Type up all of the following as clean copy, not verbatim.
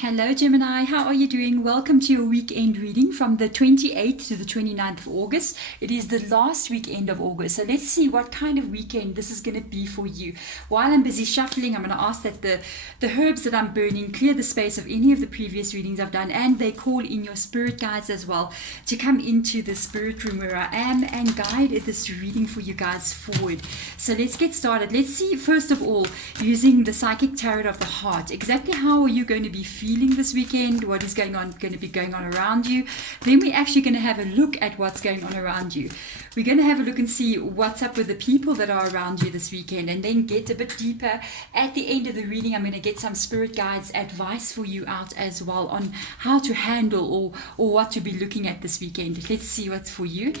Hello Gemini, how are you doing? Welcome to your weekend reading from the 28th to the 29th of August. It is the last weekend of August, so let's see what kind of weekend this is going to be for you. While I'm busy shuffling, I'm going to ask that the herbs that I'm burning clear the space of any of the previous readings I've done, and they call in your spirit guides as well to come into the spirit room where I am and guide this reading for you guys forward. So let's get started. Let's see, first of all, using the Psychic Tarot of the Heart, exactly how are you going to be feeling this weekend, what is going to be going on around you. Then we're actually going to have a look at what's going on around you. We're going to have a look and see what's up with the people that are around you this weekend, and then get a bit deeper. At the end of the reading, I'm going to get some spirit guides advice for you out as well on how to handle or what to be looking at this weekend. Let's see what's for you.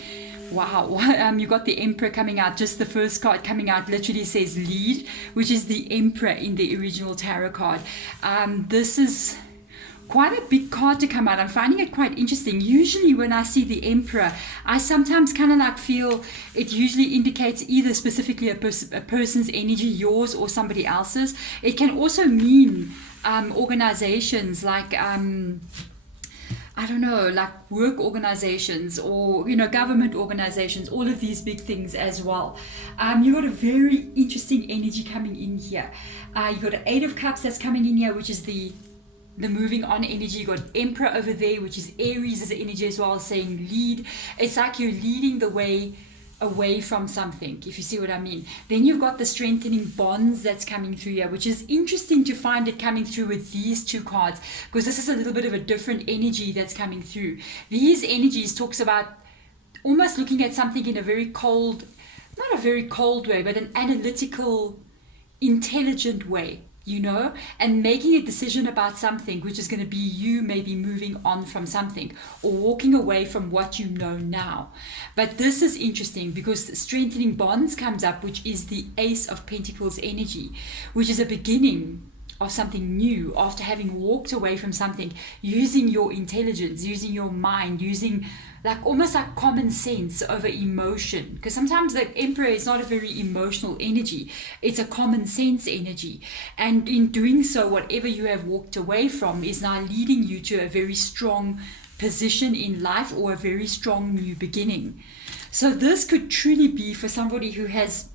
Wow, you got the Emperor coming out. Just the first card coming out literally says lead, which is the Emperor in the original tarot card. This is quite a big card to come out. I'm finding it quite interesting. Usually when I see the Emperor, I sometimes kind of like feel it usually indicates either specifically a person's energy, yours or somebody else's. It can also mean organizations like I don't know, like work organizations or, government organizations, all of these big things as well. You got a very interesting energy coming in here. You got an Eight of Cups that's coming in here, which is the moving on energy. You got Emperor over there, which is Aries as an energy as well, saying lead. It's like you're leading the way away from something, if you see what I mean. Then you've got the strengthening bonds that's coming through here, which is interesting to find it coming through with these two cards, because this is a little bit of a different energy that's coming through. These energies talks about almost looking at something in a very cold, not a very cold way, but an analytical, intelligent way, and making a decision about something, which is going to be you maybe moving on from something or walking away from what you know now. But this is interesting because strengthening bonds comes up, which is the Ace of Pentacles energy, which is a beginning of something new after having walked away from something, using your intelligence, using your mind, using almost like common sense over emotion, because sometimes the Emperor is not a very emotional energy, it's a common sense energy, and in doing so, whatever you have walked away from is now leading you to a very strong position in life or a very strong new beginning. So this could truly be for somebody who has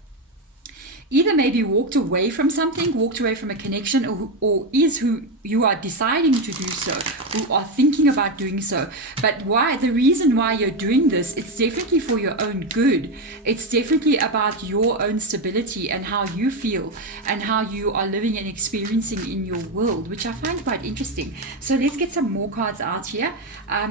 either maybe walked away from something, walked away from a connection, or is who you are deciding to do so, who are thinking about doing so. But the reason why you're doing this, it's definitely for your own good. It's definitely about your own stability and how you feel and how you are living and experiencing in your world, which I find quite interesting. So let's get some more cards out here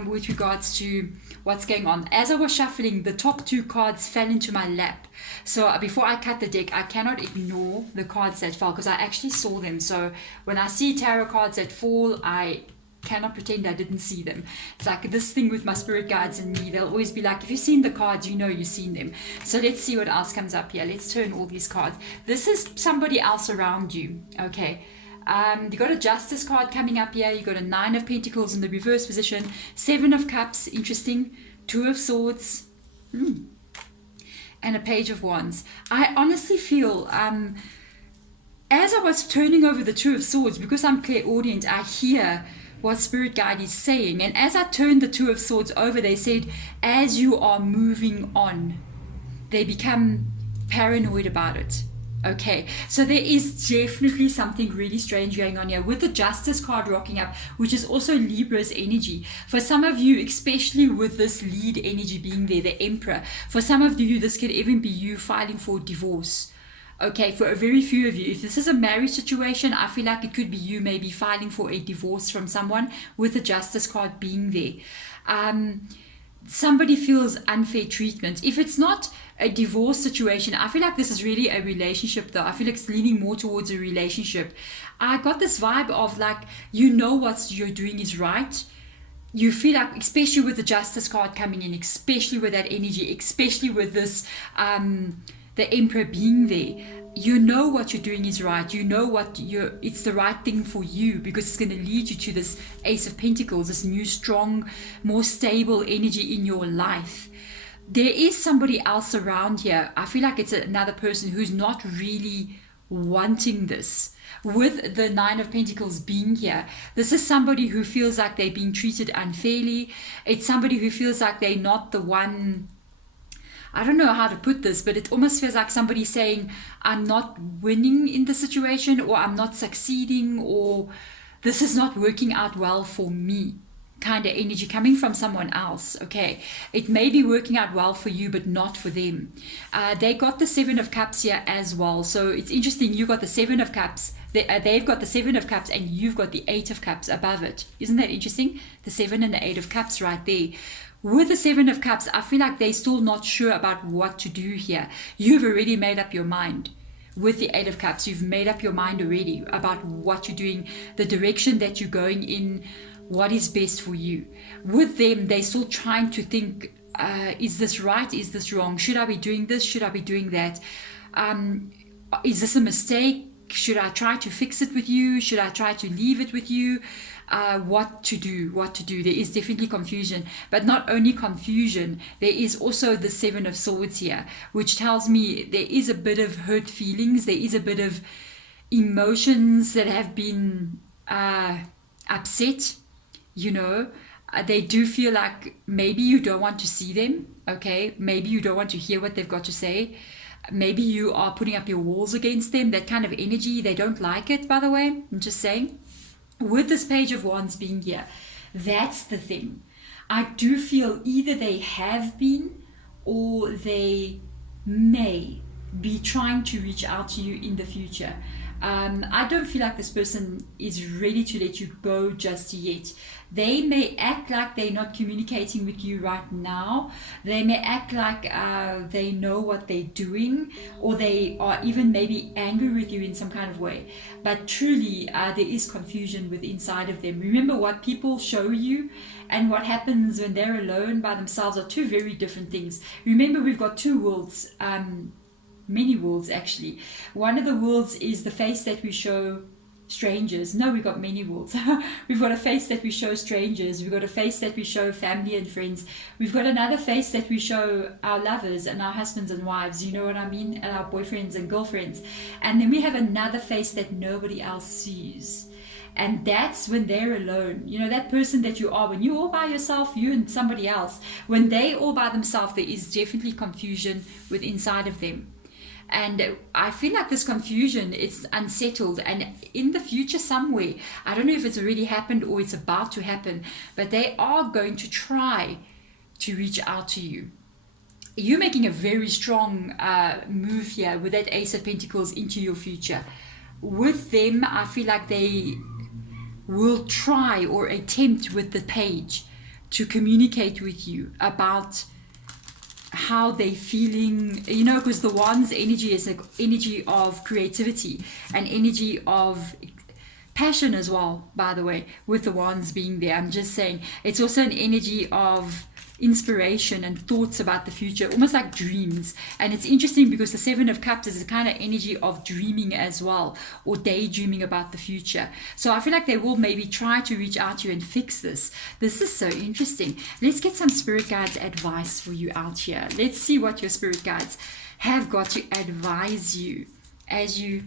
with regards to what's going on. As I was shuffling, the top two cards fell into my lap. So before I cut the deck, I cannot ignore the cards that fell because I actually saw them. So when I see tarot cards that fall, I cannot pretend I didn't see them. It's like this thing with my spirit guides and me. They'll always be like, if you've seen the cards, you've seen them. So let's see what else comes up here. Let's turn all these cards. This is somebody else around you. Okay. You got a Justice card coming up here. You got a Nine of Pentacles in the reverse position. Seven of Cups. Interesting. Two of Swords. And a Page of Wands. I honestly feel, as I was turning over the Two of Swords, because I'm clairaudient, I hear what Spirit Guide is saying. And as I turned the Two of Swords over, they said, as you are moving on, they become paranoid about it. Okay, so there is definitely something really strange going on here with the Justice card rocking up, which is also Libra's energy. For some of you, especially with this lead energy being there, the Emperor, for some of you, this could even be you filing for divorce. Okay, for a very few of you, if this is a marriage situation, I feel like it could be you maybe filing for a divorce from someone with the Justice card being there. Somebody feels unfair treatment. If it's not a divorce situation, I feel like this is really a relationship though. I feel like it's leaning more towards a relationship. I got this vibe of like, what you're doing is right. You feel like, especially with the Justice card coming in, especially with that energy, especially with this, the Emperor being there, what you're doing is right. It's the right thing for you because it's going to lead you to this Ace of Pentacles, this new, strong, more stable energy in your life. There is somebody else around here. I feel like it's another person who's not really wanting this. With the Nine of Pentacles being here, this is somebody who feels like they're being treated unfairly. It's somebody who feels like they're not the one. I don't know how to put this, but it almost feels like somebody saying, I'm not winning in the situation, or I'm not succeeding, or this is not working out well for me. Kind of energy coming from someone else. Okay, it may be working out well for you, but not for them. They got the Seven of Cups here as well, so it's interesting. You got the Seven of Cups, they've got the Seven of Cups, and you've got the Eight of Cups above it. Isn't that interesting? The Seven and the Eight of Cups right there. With the Seven of Cups, I feel like they're still not sure about what to do here. You've already made up your mind. With the Eight of Cups, you've made up your mind already about what you're doing, the direction that you're going in, what is best for you. With them, they're still trying to think, is this right? Is this wrong? Should I be doing this? Should I be doing that? Is this a mistake? Should I try to fix it with you? Should I try to leave it with you? What to do? There is definitely confusion, but not only confusion, there is also the Seven of Swords here, which tells me there is a bit of hurt feelings, there is a bit of emotions that have been upset. They do feel like maybe you don't want to see them, okay? Maybe you don't want to hear what they've got to say. Maybe you are putting up your walls against them, that kind of energy. They don't like it, by the way. I'm just saying. With this Page of Wands being here, that's the thing. I do feel either they have been or they may be trying to reach out to you in the future. I don't feel like this person is ready to let you go just yet. They may act like they're not communicating with you right now. They may act like they know what they're doing, or they are even maybe angry with you in some kind of way. But truly, there is confusion with inside of them. Remember, what people show you and what happens when they're alone by themselves are two very different things. Remember, we've got two worlds. Many worlds actually. One of the worlds is the face that we show strangers. No, we've got many worlds. We've got a face that we show strangers. We've got a face that we show family and friends. We've got another face that we show our lovers and our husbands and wives, you know what I mean, and our boyfriends and girlfriends. And then we have another face that nobody else sees. And that's when they're alone. That person that you are, when you're all by yourself, you and somebody else, when they all by themselves, there is definitely confusion with inside of them. And I feel like this confusion is unsettled, and in the future somewhere, I don't know if it's already happened or it's about to happen, but they are going to try to reach out to you. You're making a very strong move here with that Ace of Pentacles into your future. With them, I feel like they will try or attempt with the Page to communicate with you about how they're feeling, because the Wands energy is an energy of creativity and energy of passion as well, by the way, with the Wands being there. I'm just saying it's also an energy of inspiration and thoughts about the future, almost like dreams. And it's interesting because the Seven of Cups is a kind of energy of dreaming as well, or daydreaming about the future. So I feel like they will maybe try to reach out to you and fix this. This is so interesting. Let's get some spirit guides advice for you out here. Let's see what your spirit guides have got to advise you as you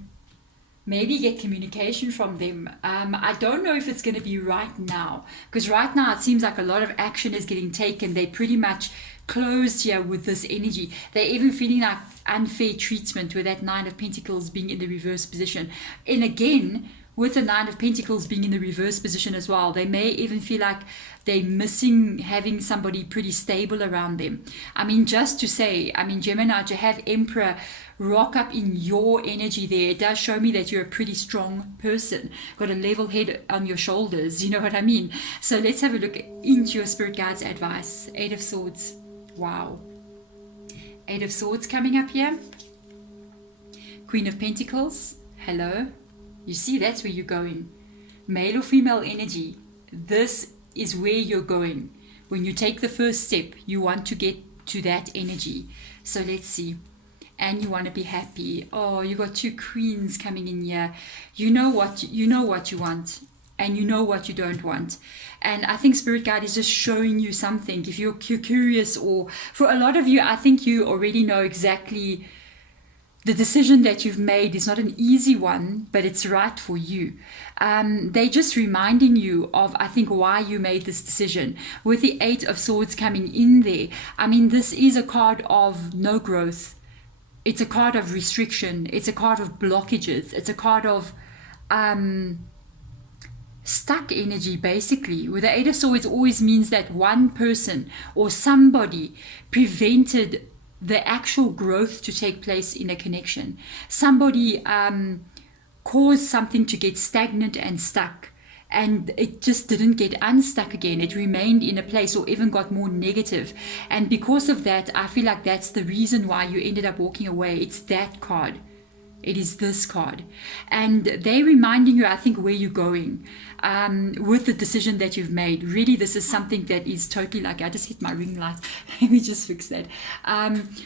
maybe get communication from them. I don't know if it's going to be right now, because right now it seems like a lot of action is getting taken. They're pretty much closed here with this energy. They're even feeling like unfair treatment with that Nine of Pentacles being in the reverse position. And again, with the Nine of Pentacles being in the reverse position as well, they may even feel like they're missing having somebody pretty stable around them. Just to say, Gemini, to have Emperor rock up in your energy there, it does show me that you're a pretty strong person, got a level head on your shoulders, you know what I mean? So let's have a look into your spirit guides advice. Eight of Swords. Wow. Eight of Swords coming up here. Queen of Pentacles. Hello. You see, that's where you're going. Male or female energy. This is where you're going. When you take the first step, you want to get to that energy. So let's see. And you want to be happy. Oh, you got two queens coming in here. You know what you want, and you know what you don't want. And I think Spirit Guide is just showing you something. If you're curious, or for a lot of you, I think you already know exactly the decision that you've made is not an easy one, but it's right for you. They're just reminding you of, I think, why you made this decision. With the Eight of Swords coming in there, I mean, this is a card of no growth. It's a card of restriction. It's a card of blockages. It's a card of stuck energy, basically. With the Eight of Swords, it always means that one person or somebody prevented the actual growth to take place in a connection. Somebody caused something to get stagnant and stuck, and it just didn't get unstuck again. It remained in a place or even got more negative. And because of that, I feel like that's the reason why you ended up walking away. It's that card. It is this card. And they're reminding you, I think, where you're going with the decision that you've made. Really, this is something that is totally like, I just hit my ring light. Let me just fix that.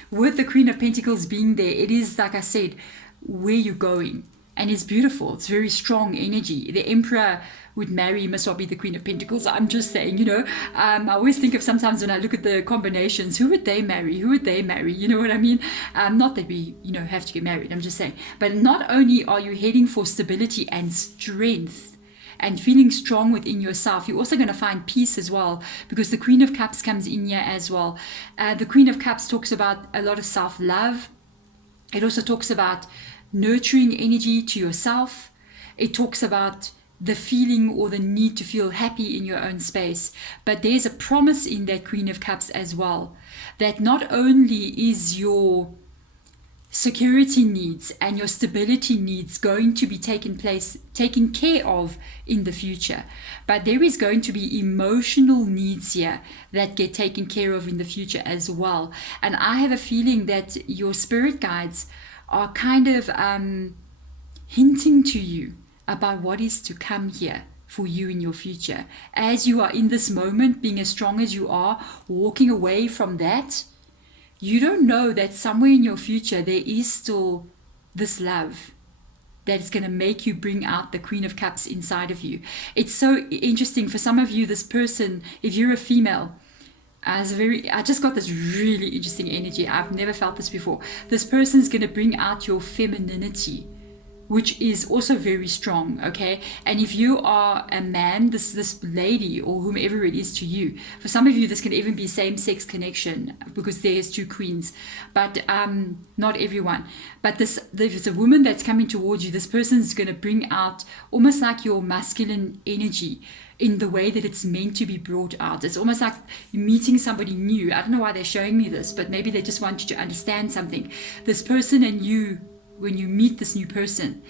With the Queen of Pentacles being there, it is, like I said, where you're going. And it's beautiful. It's very strong energy. The Emperor would marry must not be the Queen of Pentacles. I'm just saying, you know, I always think of sometimes when I look at the combinations, who would they marry? Who would they marry? You know what I mean? Not that we, you know, have to get married. I'm just saying. But not only are you heading for stability and strength and feeling strong within yourself, you're also going to find peace as well, because the Queen of Cups comes in here as well. The Queen of Cups talks about a lot of self-love. It also talks about nurturing energy to yourself. It talks about the feeling or the need to feel happy in your own space. But there's a promise in that Queen of Cups as well, that not only is your security needs and your stability needs going to be taken care of in the future, but there is going to be emotional needs here that get taken care of in the future as well. And I have a feeling that your spirit guides are kind of hinting to you about what is to come here for you in your future. As you are in this moment, being as strong as you are, walking away from that, you don't know that somewhere in your future there is still this love that is going to make you bring out the Queen of Cups inside of you. It's so interesting for some of you, this person, if you're a female, I just got this really interesting energy. I've never felt this before. This person's going to bring out your femininity, which is also very strong, okay? And if you are a man, this lady or whomever it is to you, for some of you this can even be same-sex connection because there's two queens, but not everyone. But if it's a woman that's coming towards you, this person's going to bring out almost like your masculine energy in the way that it's meant to be brought out. It's almost like you're meeting somebody new. I don't know why they're showing me this, but maybe they just want you to understand something. This person and you, when you meet this new person,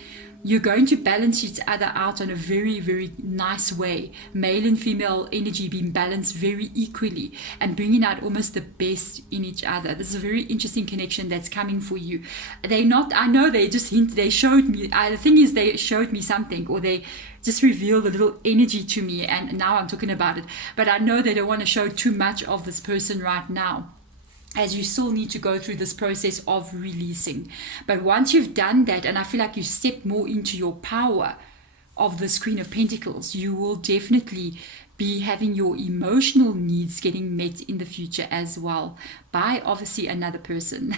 you're going to balance each other out in a very, very nice way. Male and female energy being balanced very equally and bringing out almost the best in each other. This is a very interesting connection that's coming for you. I know they just they showed me, the thing is they showed me something, or they just revealed a little energy to me, and now I'm talking about it. But I know they don't want to show too much of this person right now, as you still need to go through this process of releasing. But once you've done that, and I feel like you step more into your power of this Queen of Pentacles, you will definitely be having your emotional needs getting met in the future as well by obviously another person.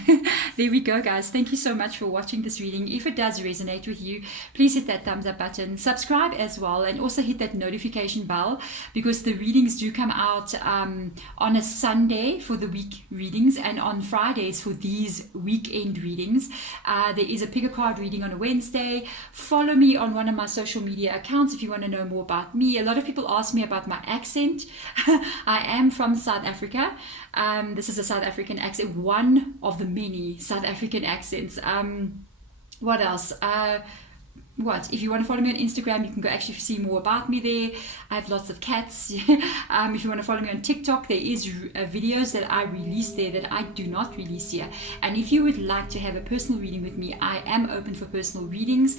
There we go, guys. Thank you so much for watching this reading. If it does resonate with you, please hit that thumbs up button, subscribe as well, and also hit that notification bell, because the readings do come out on a Sunday for the week readings and on Fridays for these weekend readings. There is a pick a card reading on a Wednesday. Follow me on one of my social media accounts if you want to know more about me. A lot of people ask me about my accent. I am from South Africa. This is a South African accent, one of the many South African accents. What else? If you want to follow me on Instagram, you can go actually see more about me there. I have lots of cats. If you want to follow me on TikTok, there is videos that I release there that I do not release here. And if you would like to have a personal reading with me, I am open for personal readings.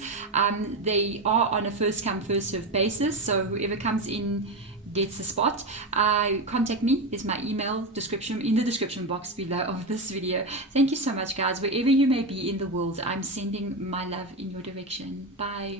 They are on a first come first served basis, so whoever comes in gets the spot. Contact me. There's my email description in the description box below of this video. Thank you so much, guys. Wherever you may be in the world, I'm sending my love in your direction. Bye.